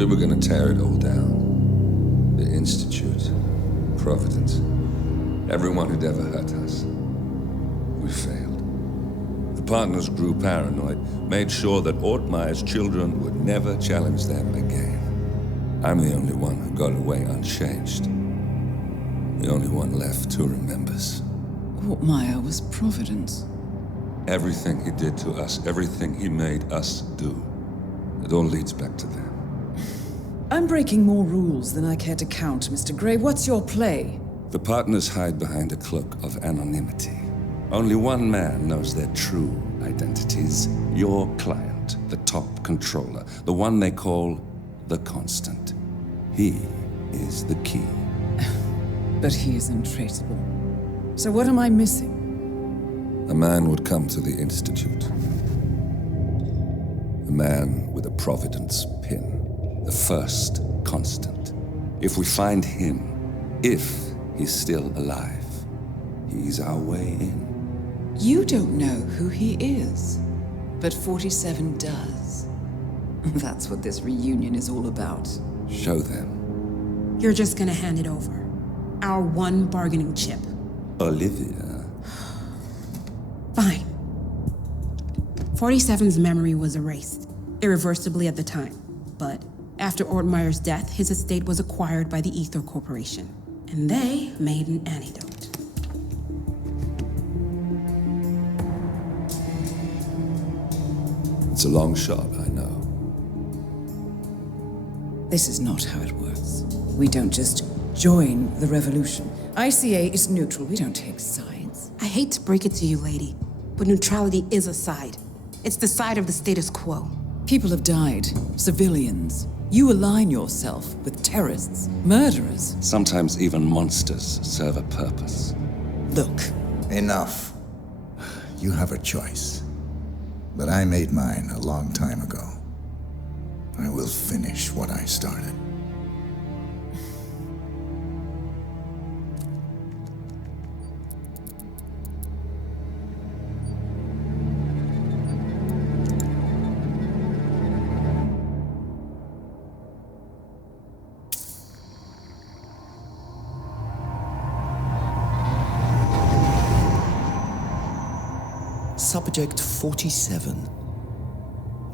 We were gonna tear it all down. The Institute, Providence, everyone who'd ever hurt us. We failed. The partners grew paranoid, made sure that Ortmeyer's children would never challenge them again. I'm the only one who got away unchanged. The only one left who remembers. Ortmeyer was Providence. Everything he did to us, everything he made us do, it all leads back to them. I'm breaking more rules than I care to count, Mr. Grey. What's your play? The partners hide behind a cloak of anonymity. Only one man knows their true identities. Your client, the top controller, the one they call the Constant. He is the key. But he is untraceable. So what am I missing? A man would come to the Institute. A man with a Providence pin. The first Constant. If we find him, if he's still alive, he's our way in. You don't know who he is, but 47 does. That's what this reunion is all about. Show them. You're just gonna hand it over. Our one bargaining chip. Olivia. Fine. 47's memory was erased, irreversibly at the time. But after Ortmeyer's death, his estate was acquired by the Ether Corporation. And they made an antidote. It's a long shot, I know. This is not how it works. We don't just join the revolution. ICA is neutral. We don't take sides. I hate to break it to you, lady, but neutrality is a side. It's the side of the status quo. People have died. Civilians. You align yourself with terrorists, murderers. Sometimes even monsters serve a purpose. Look. Enough. You have a choice. But I made mine a long time ago. I will finish what I started. Subject 47.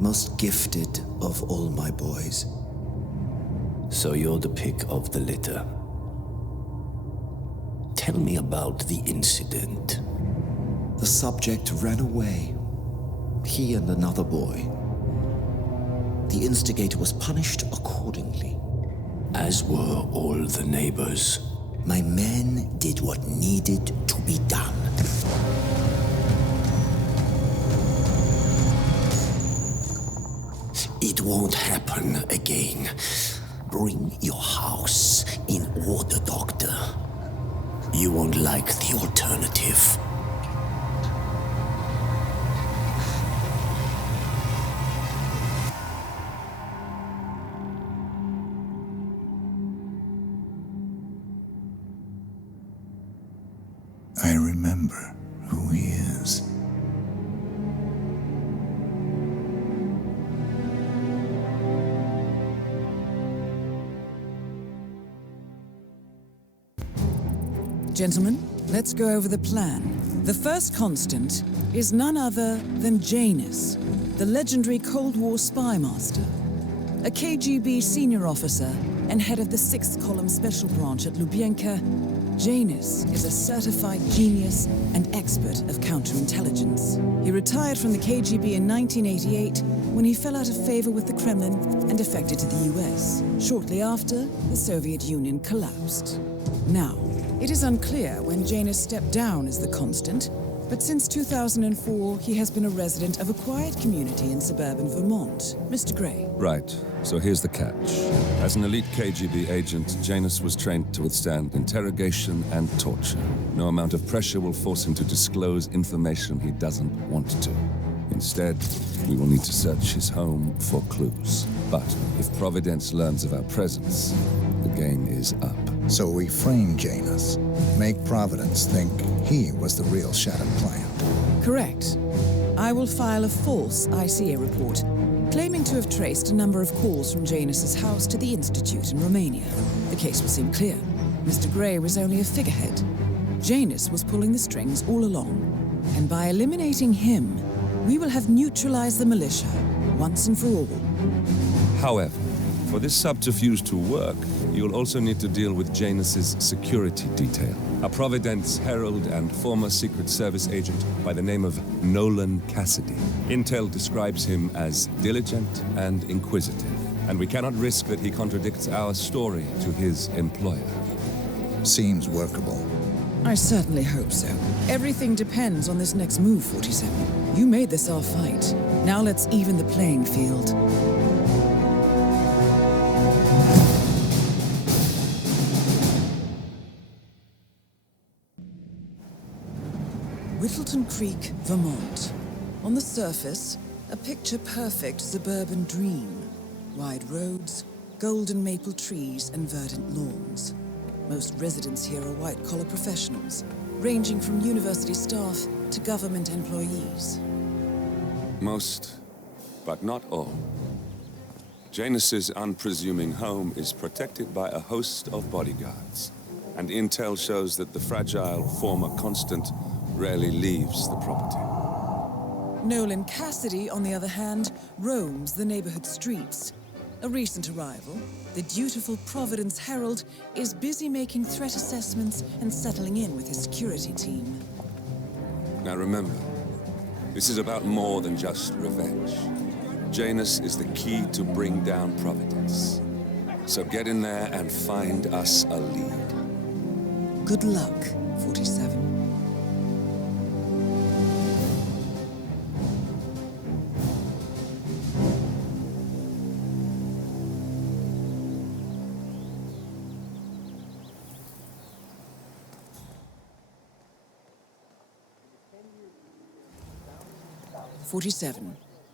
Most gifted of all my boys. So you're the pick of the litter. Tell me about the incident. The subject ran away. He and another boy. The instigator was punished accordingly. As were all the neighbors. My men did what needed to be done. It won't happen again. Bring your house in order, Doctor. You won't like the alternative. I remember who he is. Gentlemen, let's go over the plan. The first Constant is none other than Janus, the legendary Cold War spy master, a KGB senior officer and head of the 6th Column Special Branch at Lubyanka. Janus is a certified genius and expert of counterintelligence. He retired from the KGB in 1988 when he fell out of favor with the Kremlin and defected to the US. Shortly after, the Soviet Union collapsed. Now, it is unclear when Janus stepped down as the Constant, but since 2004, he has been a resident of a quiet community in suburban Vermont. Mr. Grey. Right. So here's the catch. As an elite KGB agent, Janus was trained to withstand interrogation and torture. No amount of pressure will force him to disclose information he doesn't want to. Instead, we will need to search his home for clues. But if Providence learns of our presence, the game is up. So we frame Janus, make Providence think he was the real Shattered client. Correct. I will file a false ICA report, claiming to have traced a number of calls from Janus's house to the Institute in Romania. The case will seem clear. Mr. Gray was only a figurehead. Janus was pulling the strings all along. And by eliminating him, we will have neutralized the militia once and for all. However, for this subterfuge to work, you'll also need to deal with Janus's security detail. A Providence herald and former Secret Service agent by the name of Nolan Cassidy. Intel describes him as diligent and inquisitive, and we cannot risk that he contradicts our story to his employer. Seems workable. I certainly hope so. Everything depends on this next move, 47. You made this our fight. Now let's even the playing field. Whittleton Creek, Vermont. On the surface, a picture-perfect suburban dream. Wide roads, golden maple trees, and verdant lawns. Most residents here are white-collar professionals, ranging from university staff to government employees. Most, but not all. Janus's unpresuming home is protected by a host of bodyguards, and intel shows that the fragile former Constant rarely leaves the property. Nolan Cassidy, on the other hand, roams the neighborhood streets. A recent arrival, the dutiful Providence Herald is busy making threat assessments and settling in with his security team. Now remember, this is about more than just revenge. Janus is the key to bring down Providence. So get in there and find us a lead. Good luck, 47.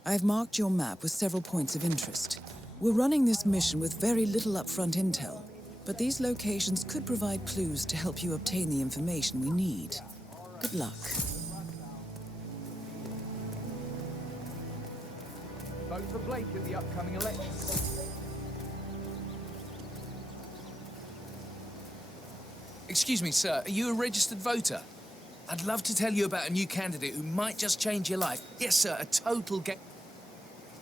I've marked your map with several points of interest. We're running this mission with very little upfront intel, but these locations could provide clues to help you obtain the information we need. Good luck. Vote for Blake at the upcoming election. Excuse me, sir, are you a registered voter? I'd love to tell you about a new candidate who might just change your life. Yes, sir, a total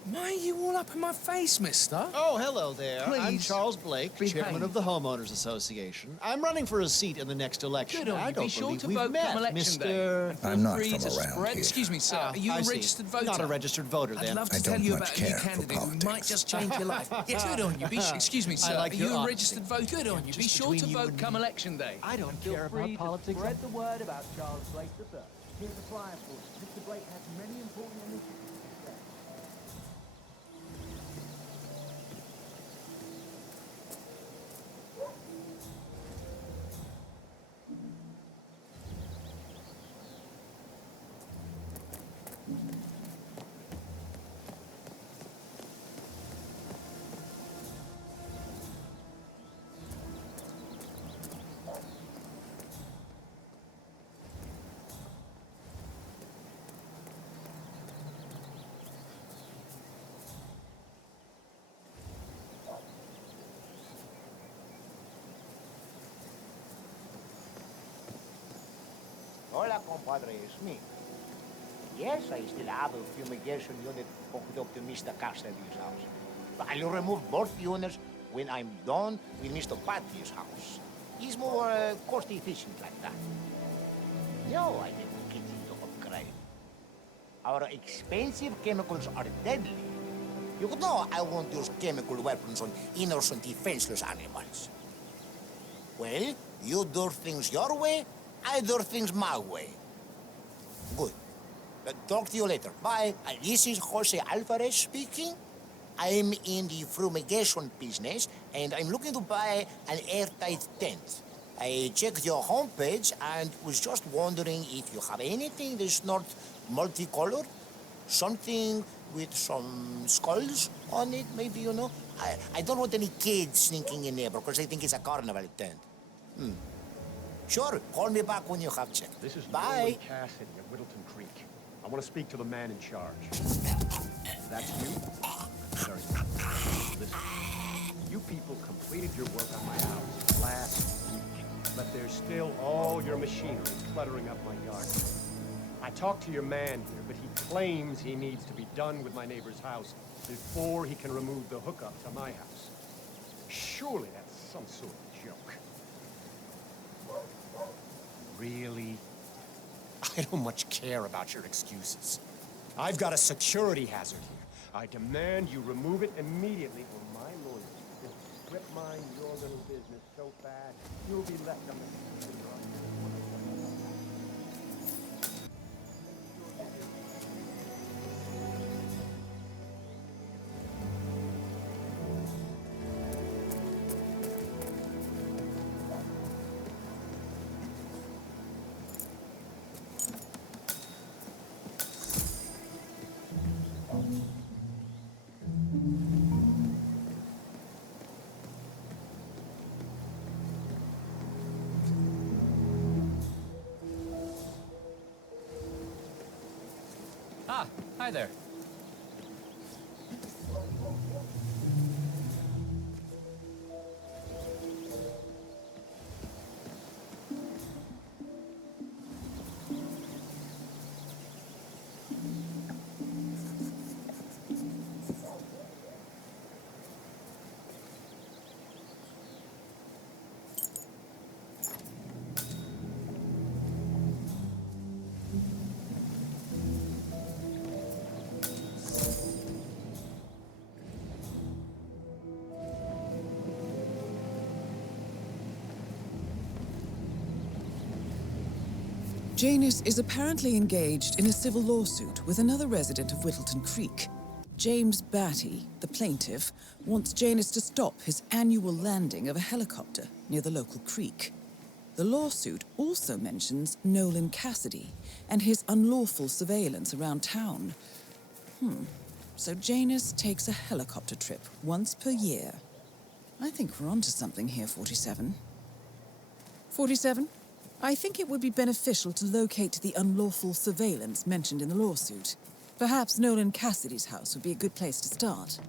Why are you all up in my face, mister? Oh, hello there. I'm Please, Charles Blake, chairman behave. of the Homeowners Association. I'm running for a seat in the next election. Good on you. I don't Be sure believe to we've vote met, come election day. Mr. And feel I'm not free from to around spread... here. Excuse me, sir. Are you I a see. registered voter? Not a registered voter, I'd then. love I to tell don't you much about a new care for candidate who might politics. just change your life. Yes, good on you. Excuse me, sir. like Are your you a honesty. registered voter? Good on you. Be Just sure to between you vote and come me. election day. I don't Feel care free about to politics. spread the word about Charles Blake III. Here's the flyer for you. Mr. Blake has many important initiatives. Hola, compadre, it's me. Yes, I still have a fumigation unit hooked up to Mr. Castelli's house. But I'll remove both units when I'm done with Mr. Patty's house. He's more cost-efficient like that. No, I didn't get him to upgrade. Our expensive chemicals are deadly. You know I won't use chemical weapons on innocent, defenseless animals. Well, you do things your way, I do things my way. Good. Talk to you later. Bye. This is Jose Alvarez speaking. I'm in the fumigation business, and I'm looking to buy an airtight tent. I checked your homepage and was just wondering if you have anything that's not multicolored. Something with some skulls on it, maybe, you know? I don't want any kids sneaking in there because they think it's a carnival tent. Sure, call me back when you have checked. This is Bye. Nolan Cassidy at Whittleton Creek. I want to speak to the man in charge. That's you? Very good. Listen, you people completed your work on my house last week, but there's still all your machinery cluttering up my garden. I talked to your man here, but he claims he needs to be done with my neighbor's house before he can remove the hookup to my house. Surely that's some sort of joke. Really? I don't much care about your excuses. I've got a security hazard here. I demand you remove it immediately, or my lawyers will strip mine your little business so bad you'll be left on the street. Ah, hi there. Janus is apparently engaged in a civil lawsuit with another resident of Whittleton Creek. James Batty, the plaintiff, wants Janus to stop his annual landing of a helicopter near the local creek. The lawsuit also mentions Nolan Cassidy and his unlawful surveillance around town. So Janus takes a helicopter trip once per year. I think we're onto something here, 47. 47? I think it would be beneficial to locate the unlawful surveillance mentioned in the lawsuit. Perhaps Nolan Cassidy's house would be a good place to start.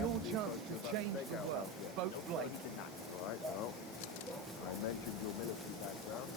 Your chance to change the world. Vote Blake tonight. Right, well, I mentioned your military background.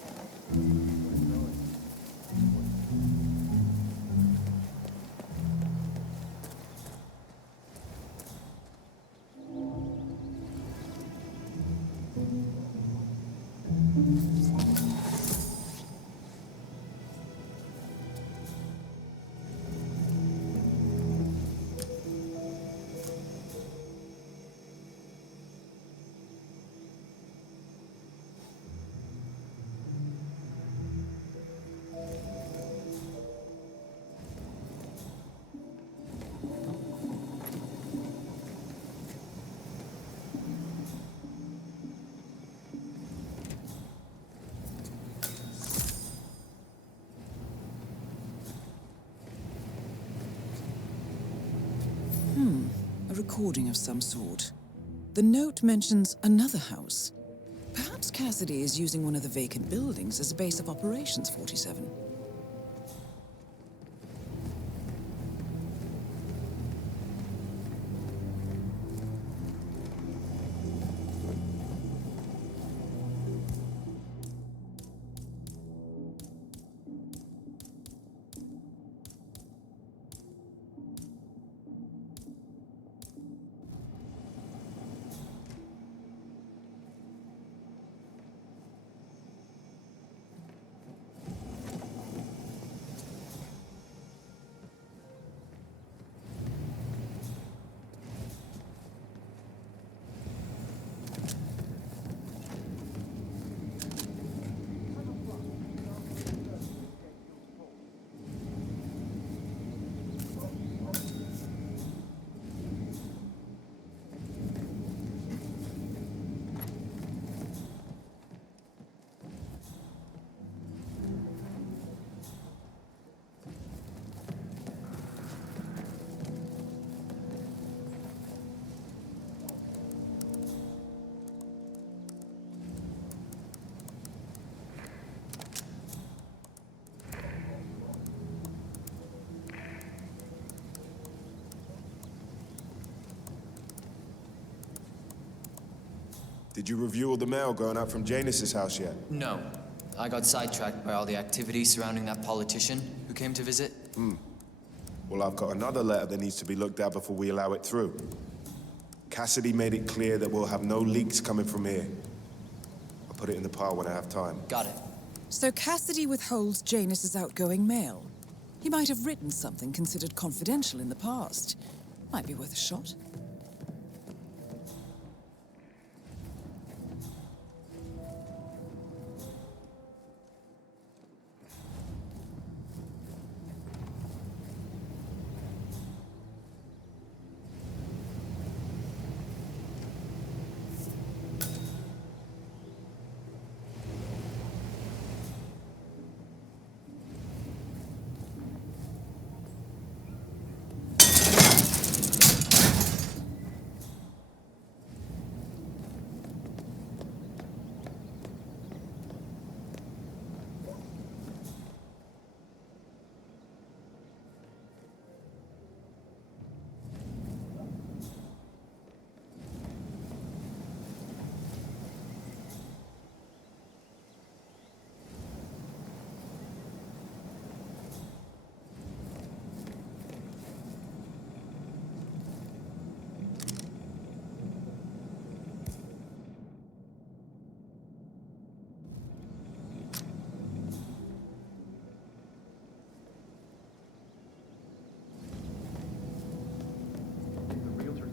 A recording of some sort. The note mentions another house. Perhaps Cassidy is using one of the vacant buildings as a base of operations, 47. Did you review all the mail going out from Janus's house yet? No. I got sidetracked by all the activity surrounding that politician who came to visit. Well, I've got another letter that needs to be looked at before we allow it through. Cassidy made it clear that we'll have no leaks coming from here. I'll put it in the pile when I have time. Got it. So Cassidy withholds Janus's outgoing mail. He might have written something considered confidential in the past. Might be worth a shot.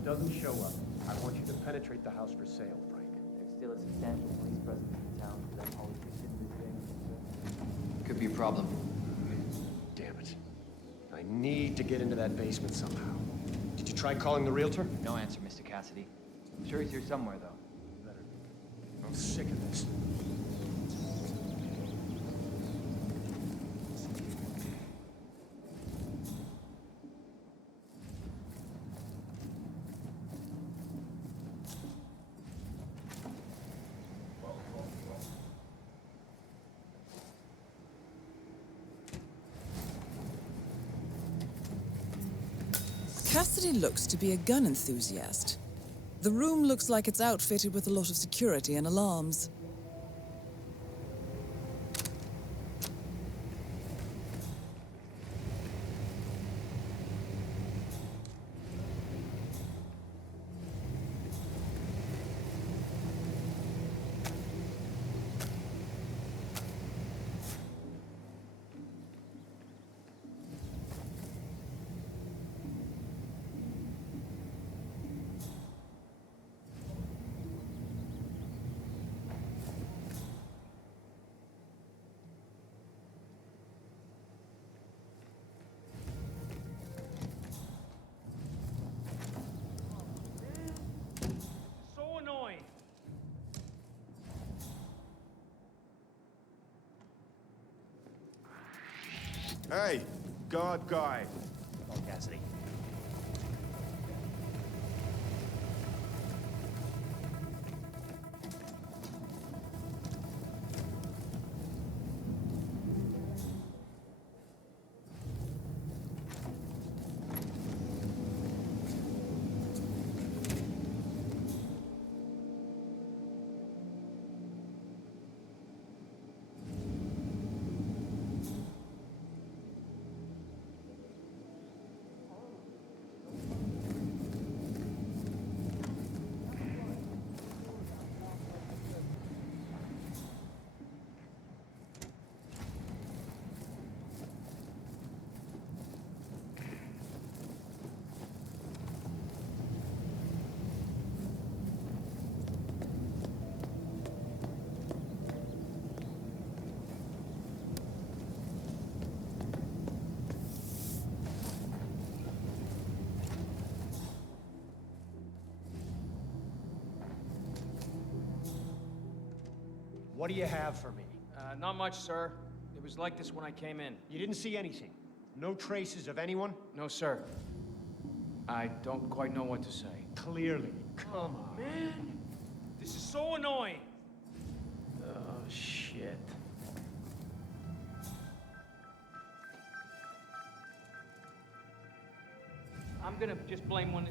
Doesn't show up, I want you to penetrate the house for sale, Frank. There's still a substantial police presence in town for that politician thing. Could be a problem. Damn it. I need to get into that basement somehow. Did you try calling the realtor? No answer, Mr. Cassidy. I'm sure he's here somewhere, though. Better. I'm sick of this. Cassidy looks to be a gun enthusiast. The room looks like it's outfitted with a lot of security and alarms. Hey, guard guy. Oh, Cassidy. What do you have for me? Not much, sir. It was like this when I came in. You didn't see anything? No traces of anyone? No, sir. I don't quite know what to say. Clearly. Come on. Man, this is so annoying. Oh, shit. I'm gonna just blame one.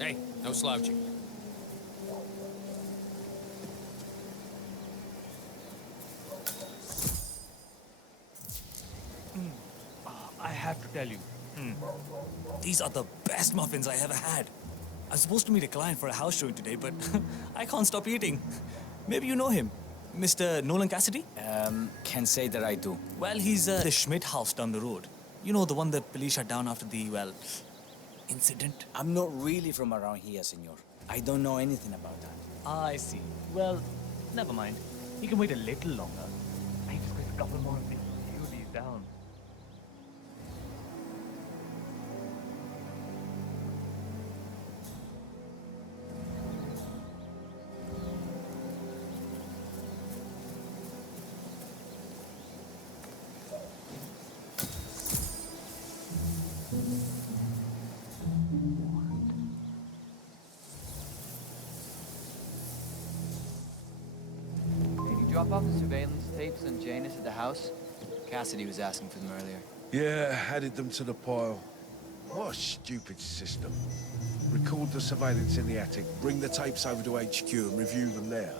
Hey, no slouching. I have to tell you. These are the best muffins I ever had. I was supposed to meet a client for a house showing today, but I can't stop eating. Maybe you know him. Mr. Nolan Cassidy? Can't say that I do. Well, he's the Schmidt house down the road. You know, the one the police shut down after the, well, incident? I'm not really from around here, senor. I don't know anything about that. I see. Well, never mind. You can wait a little longer. I just got a couple more of these. Seal these down. Drop off the surveillance tapes and Janus at the house? Cassidy was asking for them earlier. Yeah, added them to the pile. What a stupid system. Record the surveillance in the attic, bring the tapes over to HQ and review them there.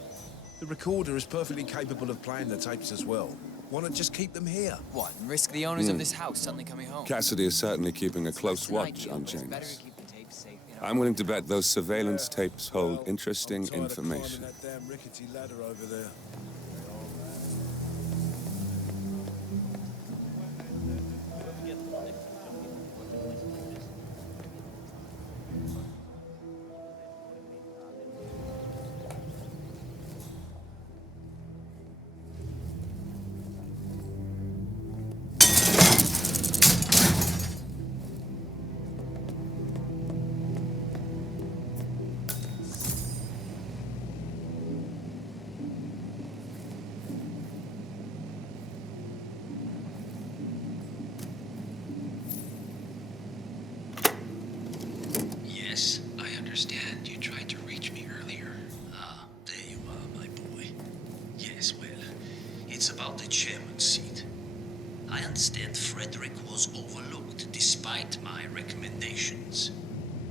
The recorder is perfectly capable of playing the tapes as well. Why not just keep them here? What, and risk the owners of this house suddenly coming home? Cassidy is certainly keeping a close watch on Janus. I'm willing to bet those surveillance tapes hold interesting information. That damn rickety ladder over there. Yes, I understand. You tried to reach me earlier. Ah, there you are, my boy. Yes, well, it's about the chairman's seat. I understand Frederick was overlooked despite my recommendations.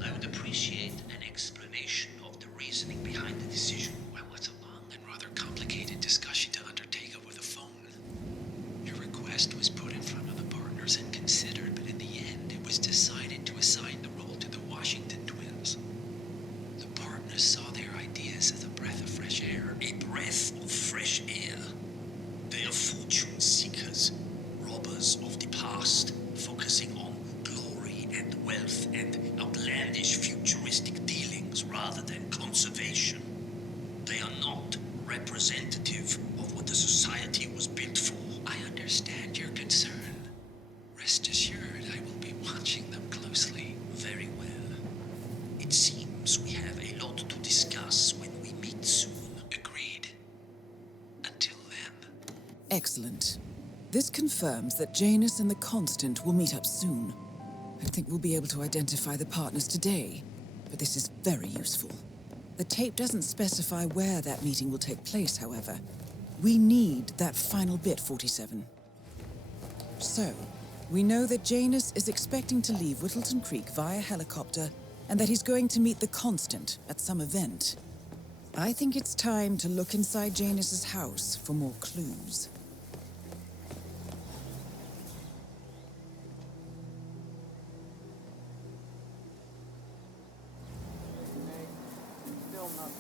I would appreciate an explanation of the reasoning behind the decision. Well, it's a long and rather complicated discussion to undertake over the phone. Your request was put in front of the partners and considered, but in the end, it was decided to assign the role to the Washington twins. The partners saw their ideas as a breath of fresh air. A breath of fresh air. They are fortune seekers, robbers of the past, focusing on glory and wealth and outlandish futuristic dealings rather than conservation. They are not representative of what the society was built for. I understand your concern. Rest assured, I will be watching them closely. Very well. It seems we have a lot to discuss when we meet soon. Agreed. Until then. Excellent. This confirms that Janus and the Constant will meet up soon. I think we'll be able to identify the partners today, but this is very useful. The tape doesn't specify where that meeting will take place, however. We need that final bit, 47. So, we know that Janus is expecting to leave Whittleton Creek via helicopter, and that he's going to meet the Constant at some event. I think it's time to look inside Janus's house for more clues. Still nothing.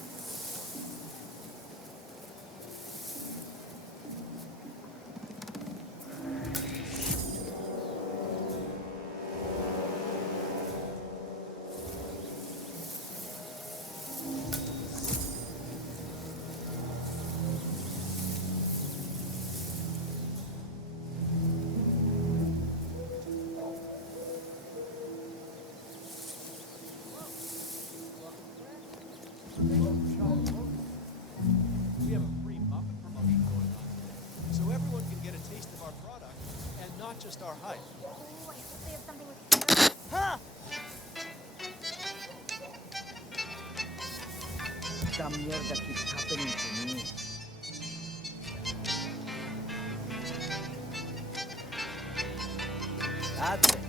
We have a free muffin promotion going on, so everyone can get a taste of our product and not just our hype. Oh, I hope they have something with... Huh! Some mierda keeps happening to me. That's it.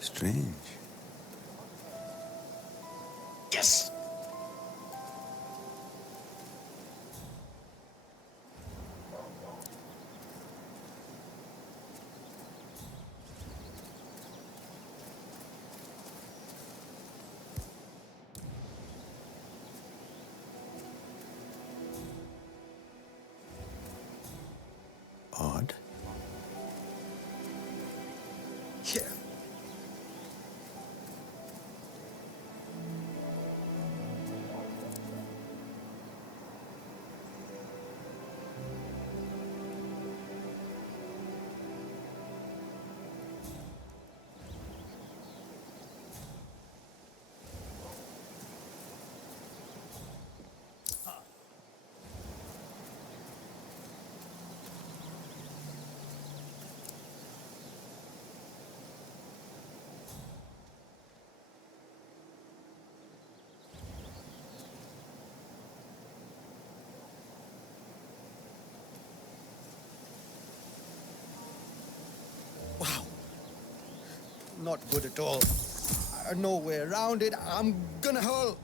Strange. Yes! Odd. Yeah. Not good at all. No way around it. I'm gonna hurl.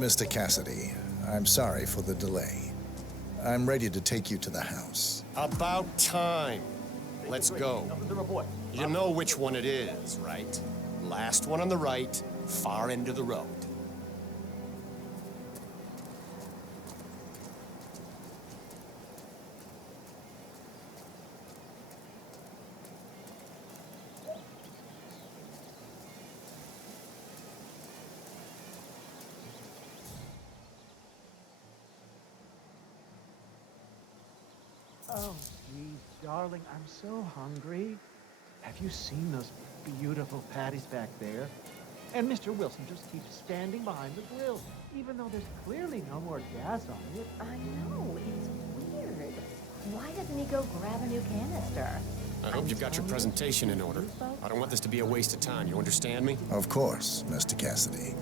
Mr. Cassidy, I'm sorry for the delay. I'm ready to take you to the house. About time. Let's go. You know which one it is, right? Last one on the right, far end of the road. Oh, geez, darling, I'm so hungry. Have you seen those beautiful patties back there? And Mr. Wilson just keeps standing behind the grill, even though there's clearly no more gas on it. I know, it's weird. Why doesn't he go grab a new canister? I hope you've got your presentation in order. I don't want this to be a waste of time, you understand me? Of course, Mr. Cassidy.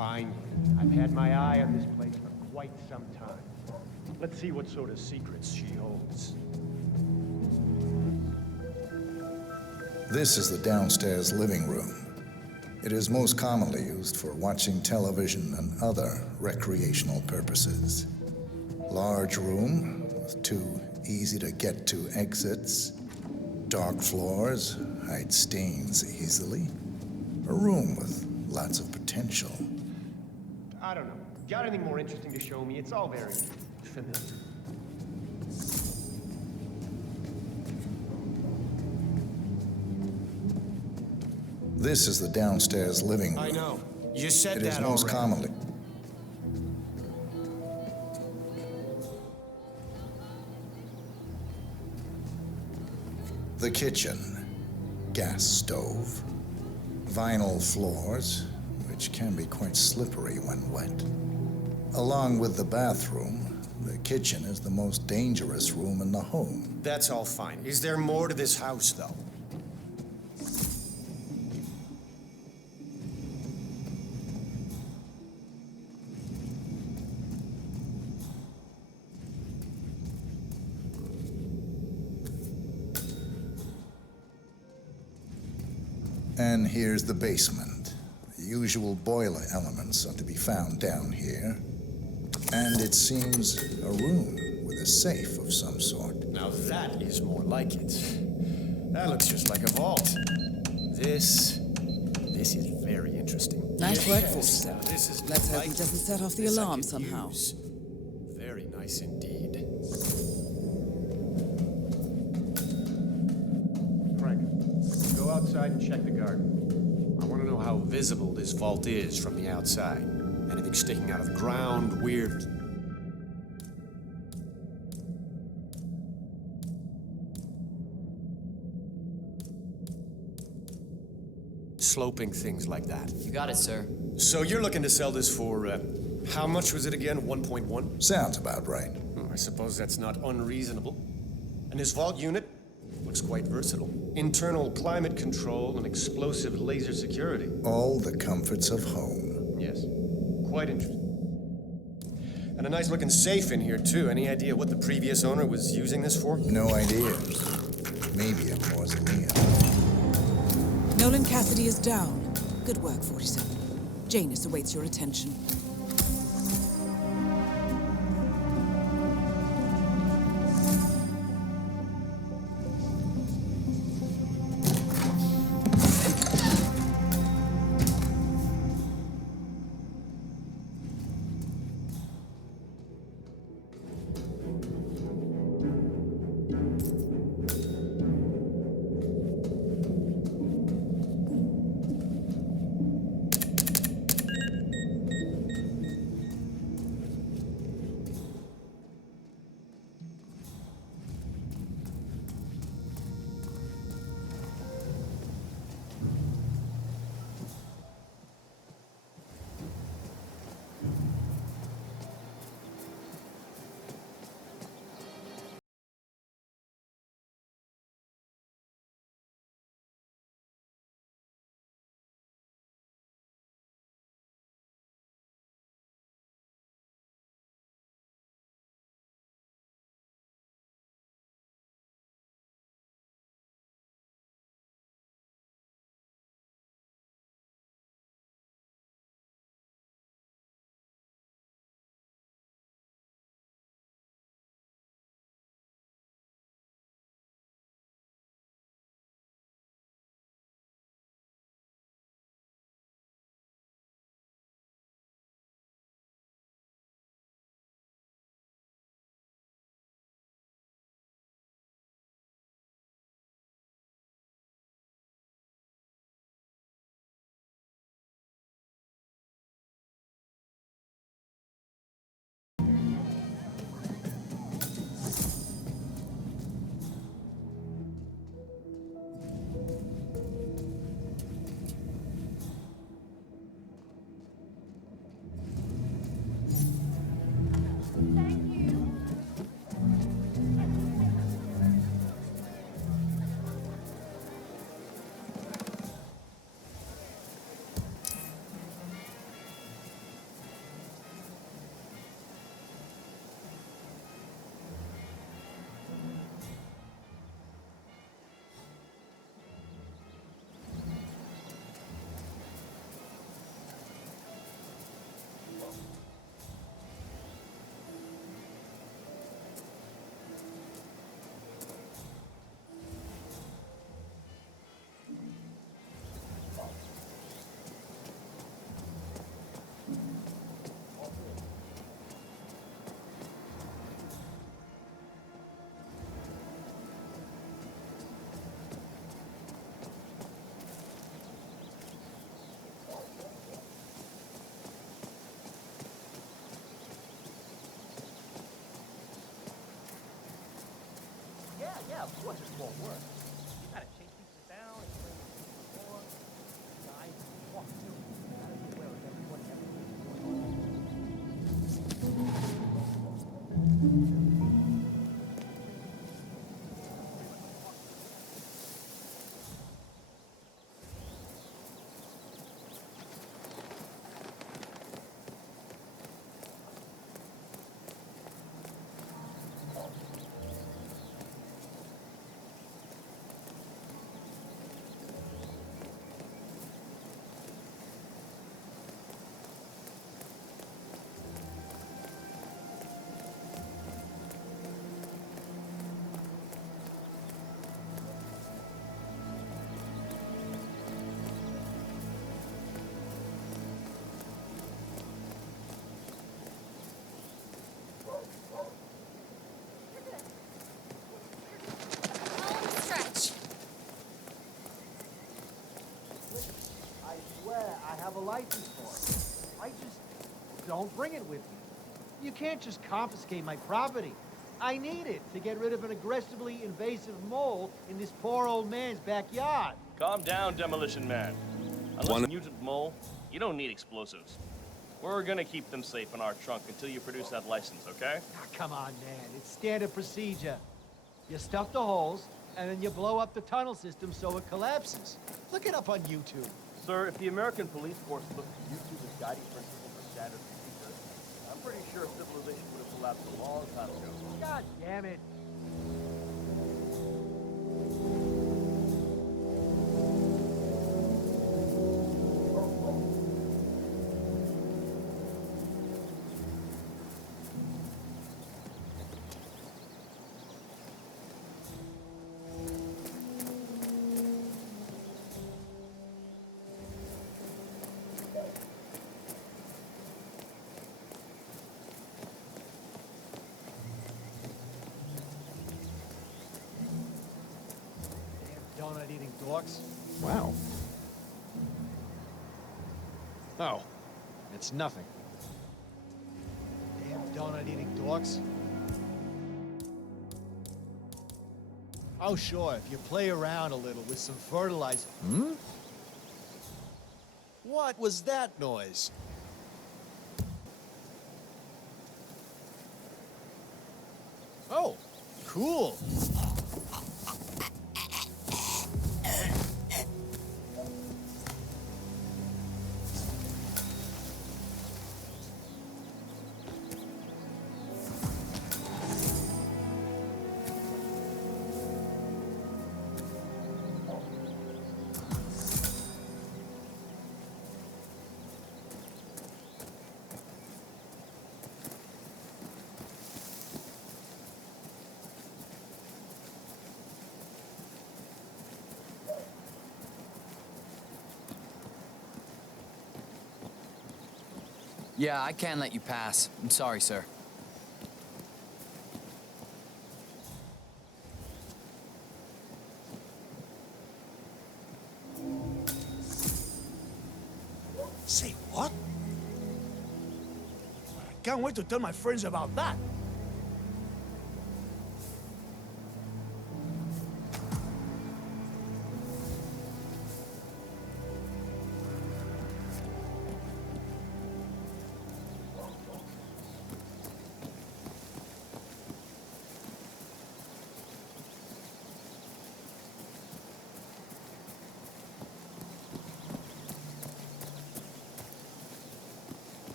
Fine. I've had my eye on this place for quite some time. Let's see what sort of secrets she holds. This is the downstairs living room. It is most commonly used for watching television and other recreational purposes. Large room with 2 easy-to-get-to exits. Dark floors hide stains easily. A room with lots of potential. I don't know. Got anything more interesting to show me? It's all very familiar. This is the downstairs living room. I know. You said it that is most already. commonly. The kitchen, gas stove, vinyl floors, which can be quite slippery when wet. Along with the bathroom, the kitchen is the most dangerous room in the home. That's all fine. Is there more to this house, though? And here's the basement. The usual boiler elements are to be found down here. And it seems a room with a safe of some sort. Now that is more like it. That looks just like a vault. This is very interesting. Nice work, 47. Now, this is Let's hope like he doesn't set off the this I alarm can somehow. use. Very nice indeed. Frank, go outside and check the garden. I want to know how visible this vault is from the outside. Anything sticking out of the ground, weird. Sloping things like that. You got it, sir. So you're looking to sell this for, how much was it again? 1.1? Sounds about right. I suppose that's not unreasonable. And this vault unit looks quite versatile. Internal climate control and explosive laser security. All the comforts of home. Yes. Quite interesting. And a nice looking safe in here, too. Any idea what the previous owner was using this for? No idea. Maybe a mausoleum. Nolan Cassidy is down. Good work, 47. Janus awaits your attention. Yeah, of course it won't work. You gotta chase people down and bring people more. Guys, walk through. You gotta be aware of everyone Stretch. I swear I have a license for it. I just don't bring it with me. You can't just confiscate my property. I need it to get rid of an aggressively invasive mole in this poor old man's backyard. Calm down, Demolition Man. Unless a mutant mole, you don't need explosives. We're gonna keep them safe in our trunk until you produce that license, okay? Ah, come on, man. It's standard procedure. You stuff the holes, and then you blow up the tunnel system so it collapses. Look it up on YouTube. Sir, if the American police force looked to YouTube as guiding principle for standard procedure, I'm pretty sure civilization would have collapsed a long time ago. God damn it. Donut-eating dorks. Wow. Oh, it's nothing. Damn donut-eating dorks. Oh, sure, if you play around a little with some fertilizer. Hmm? What was that noise? Oh, cool. Yeah, I can't let you pass. I'm sorry, sir. Say what? I can't wait to tell my friends about that.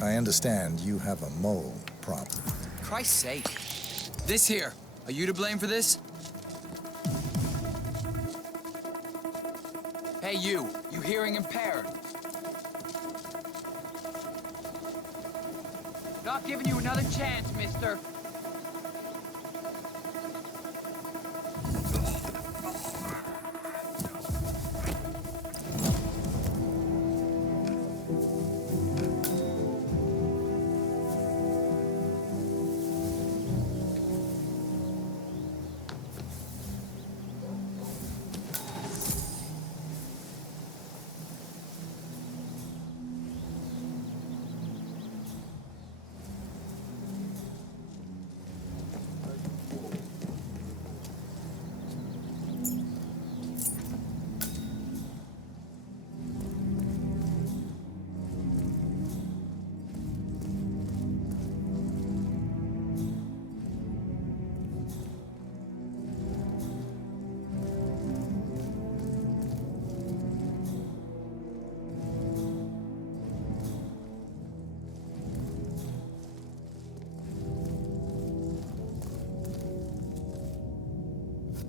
I understand you have a mole problem. Christ's sake. This here, are you to blame for this? Hey you hearing impaired. Not giving you another chance, mister.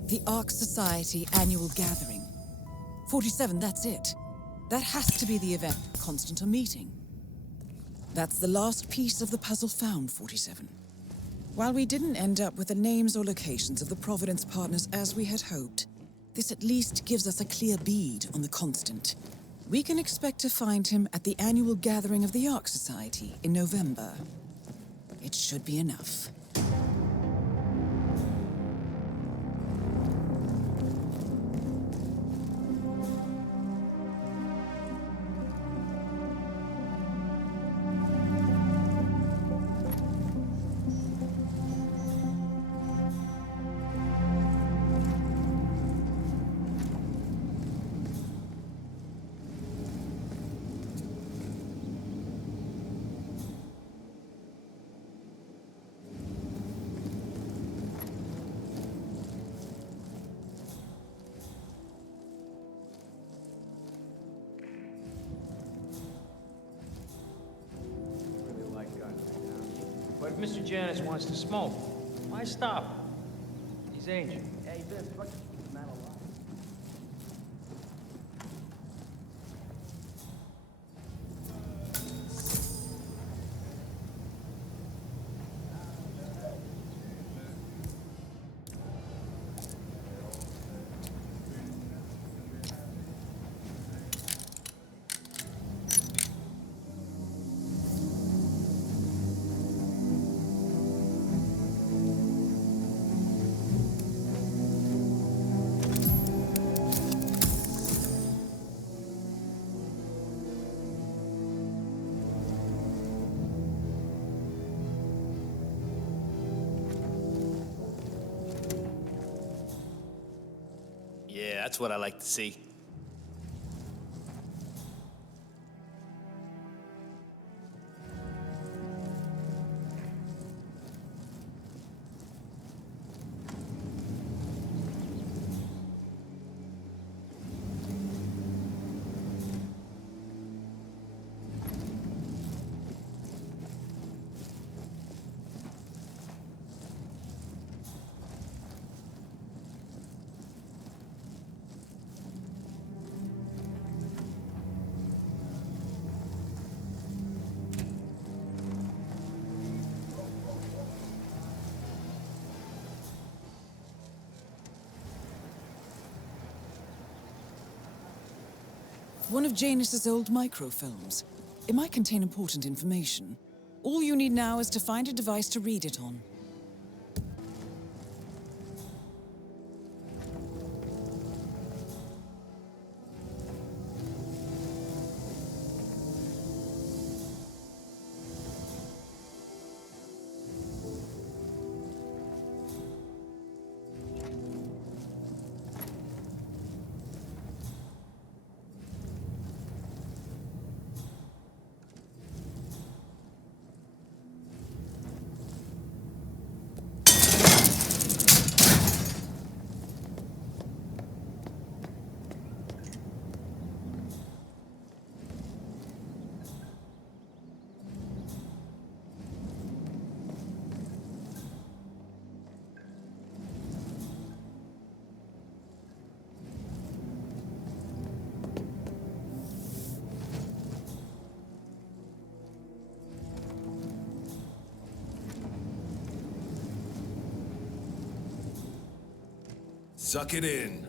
The Ark Society annual gathering. 47, that's it. That has to be the event Constant are meeting. That's the last piece of the puzzle found, 47. While we didn't end up with the names or locations of the Providence partners as we had hoped, this at least gives us a clear bead on the Constant. We can expect to find him at the annual gathering of the Ark Society in November. It should be enough. But if Mr. Janus wants to smoke, why stop him? He's aging. Hey, Vince, what's the matter? Yeah, that's what I like to see. One of Janus's old microfilms. It might contain important information. All you need now is to find a device to read it on. Suck it in.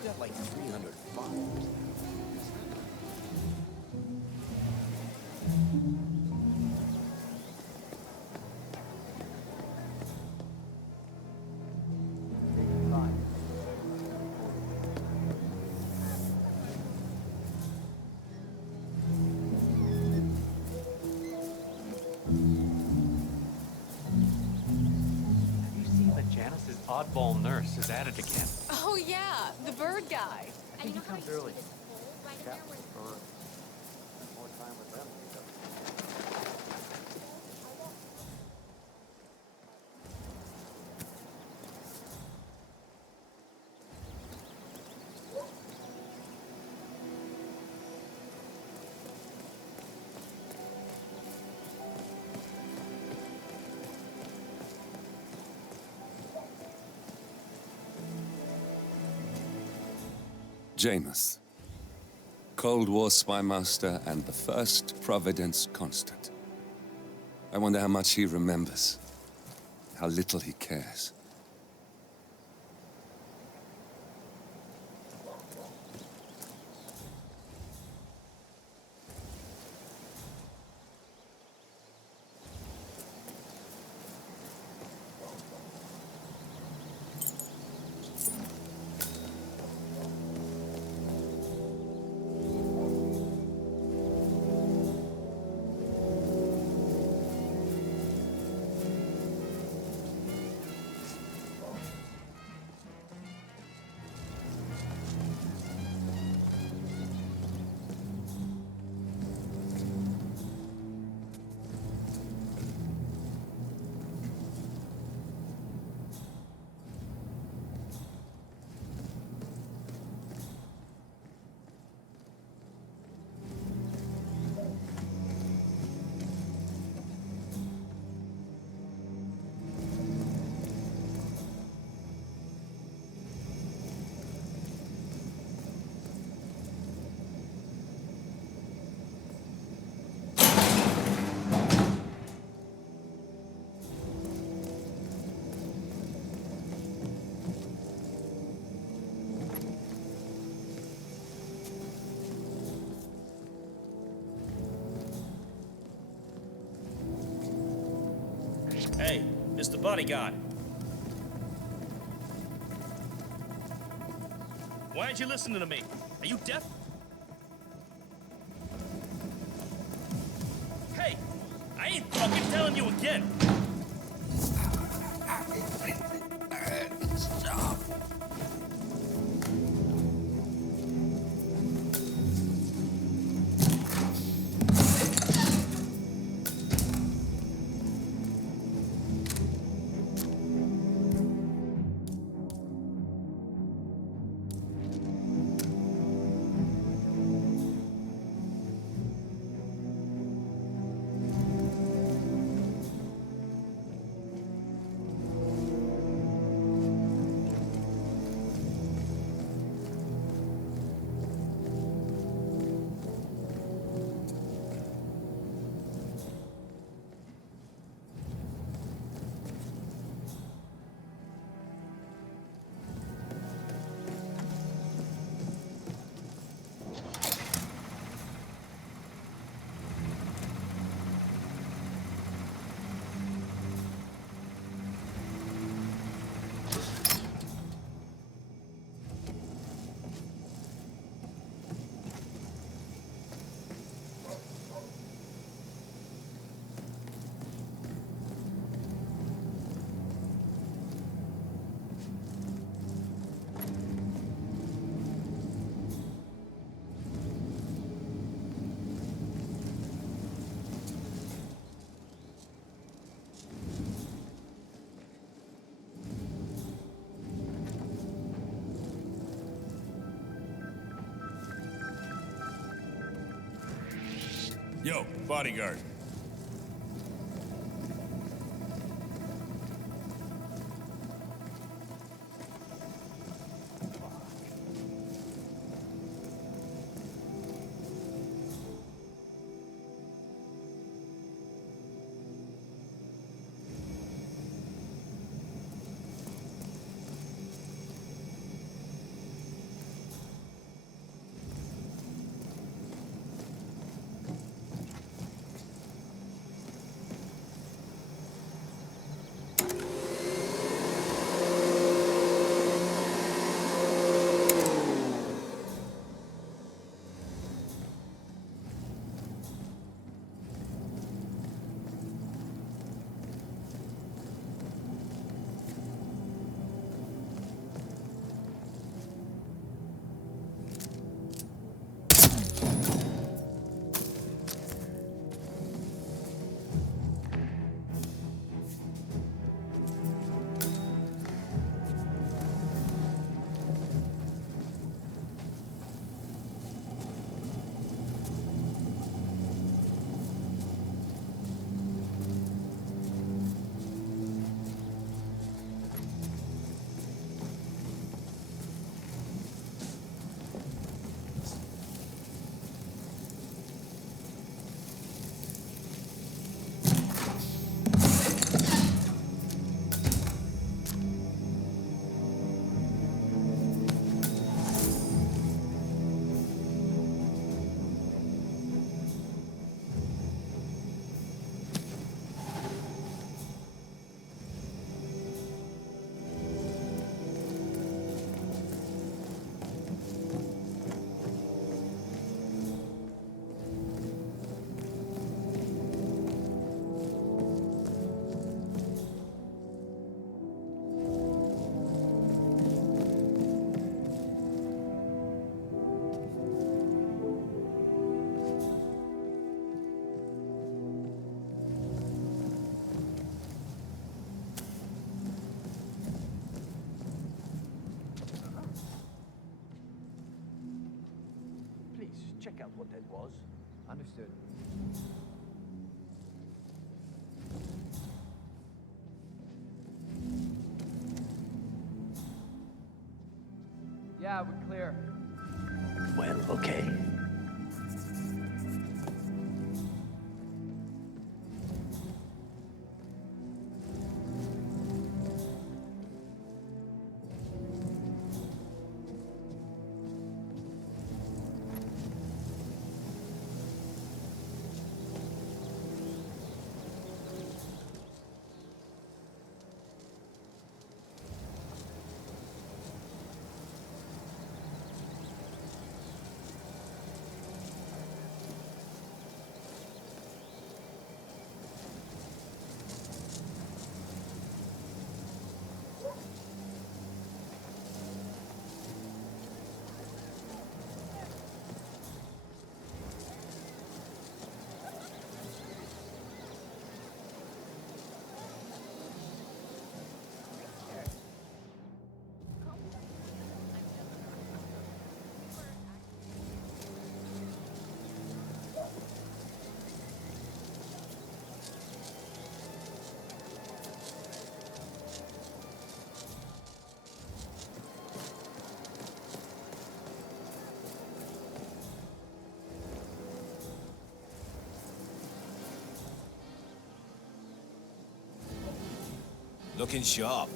I've got like 300 followers. Janice's oddball nurse is at it again. Oh yeah, the bird guy. I think he comes early. More time with them. Janus, Cold War spy master and the first Providence constant. I wonder how much he remembers, how little he cares. Mr. Bodyguard. Why aren't you listening to me? Are you deaf? Hey! I ain't fucking telling you again! Stop. Yo, bodyguard. Check out what that was. Understood. Yeah, we're clear. Well, okay. Looking sharp.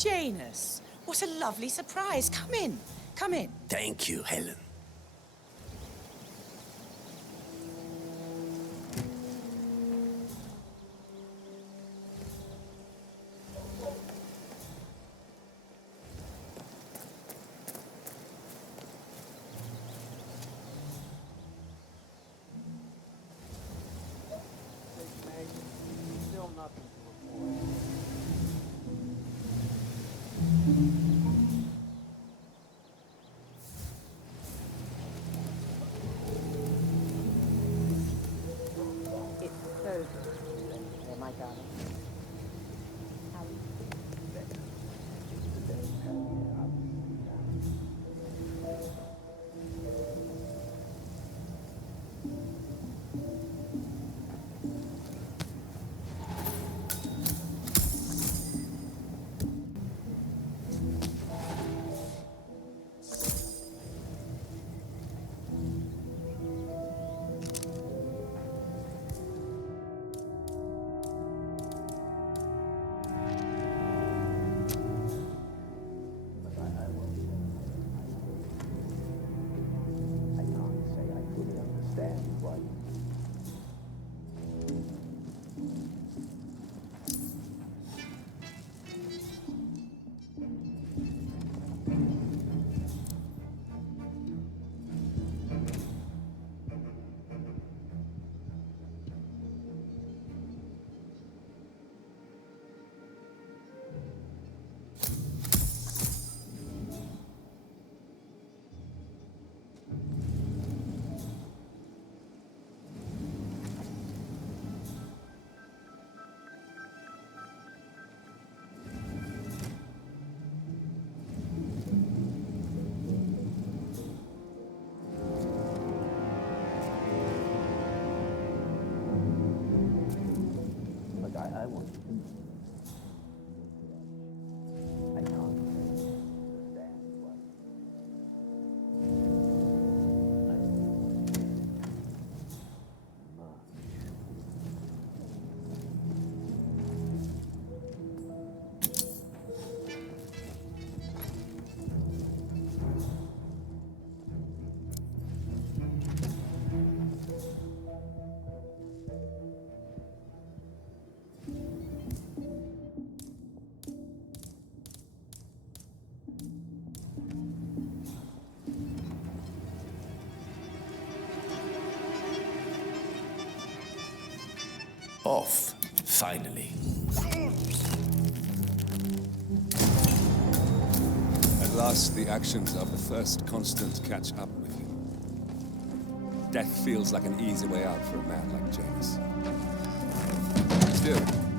Janus, what a lovely surprise. Come in. Come in. Thank you, Helen. Still nothing to report. Off, finally. At last, the actions of the first constant catch up with you. Death feels like an easy way out for a man like Janus. Still,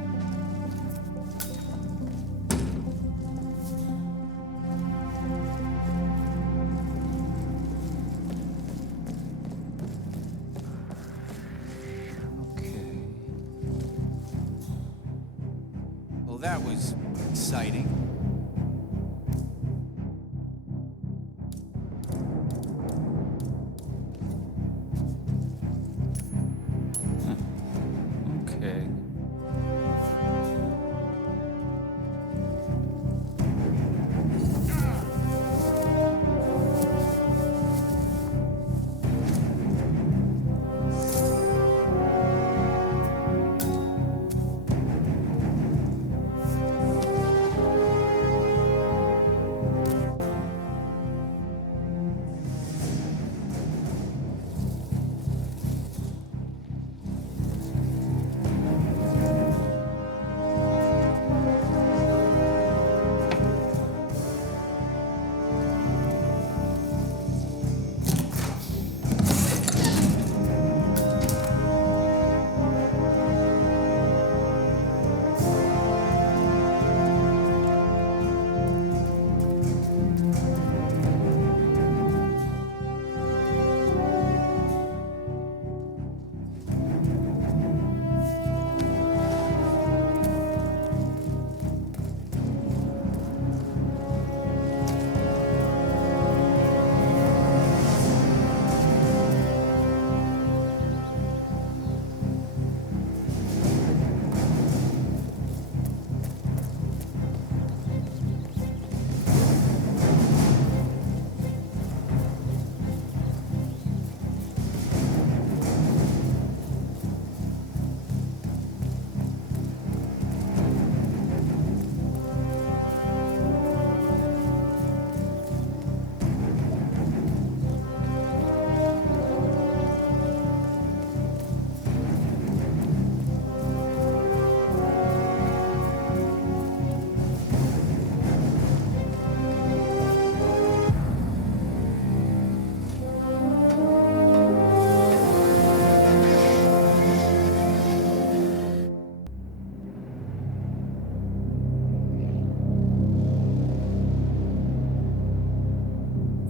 Well, that was exciting. Okay.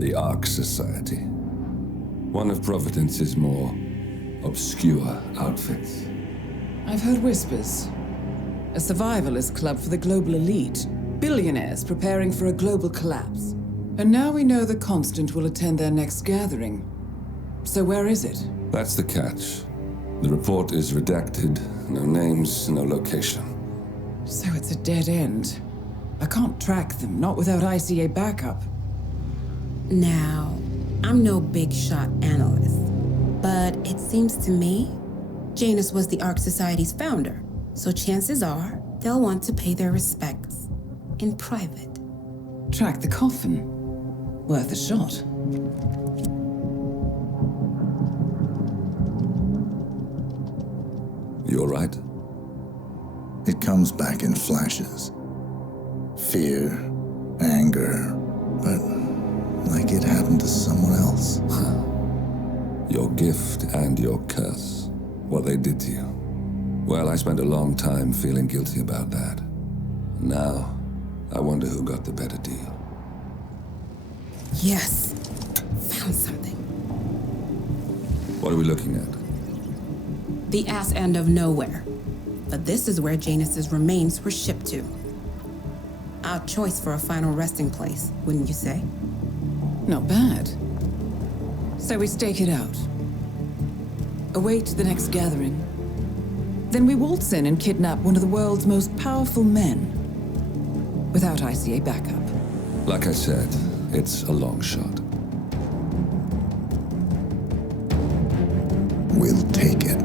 the Ark Society. One of Providence's more obscure outfits. I've heard whispers. A survivalist club for the global elite. Billionaires preparing for a global collapse. And now we know the Constant will attend their next gathering. So where is it? That's the catch. The report is redacted. No names, no location. So it's a dead end. I can't track them, not without ICA backup. Now, I'm no big shot analyst, but it seems to me Janus was the Ark Society's founder, so chances are they'll want to pay their respects in private. Track the coffin. Worth a shot. You all right? It comes back in flashes. Fear, anger, but like it happened to someone else. Your gift and your curse. What they did to you. Well, I spent a long time feeling guilty about that. Now, I wonder who got the better deal. Yes, found something. What are we looking at? The ass end of nowhere. But this is where Janus's remains were shipped to. Our choice for a final resting place, wouldn't you say? Not bad. So we stake it out. Await the next gathering. Then we waltz in and kidnap one of the world's most powerful men. Without ICA backup. Like I said, it's a long shot. We'll take it.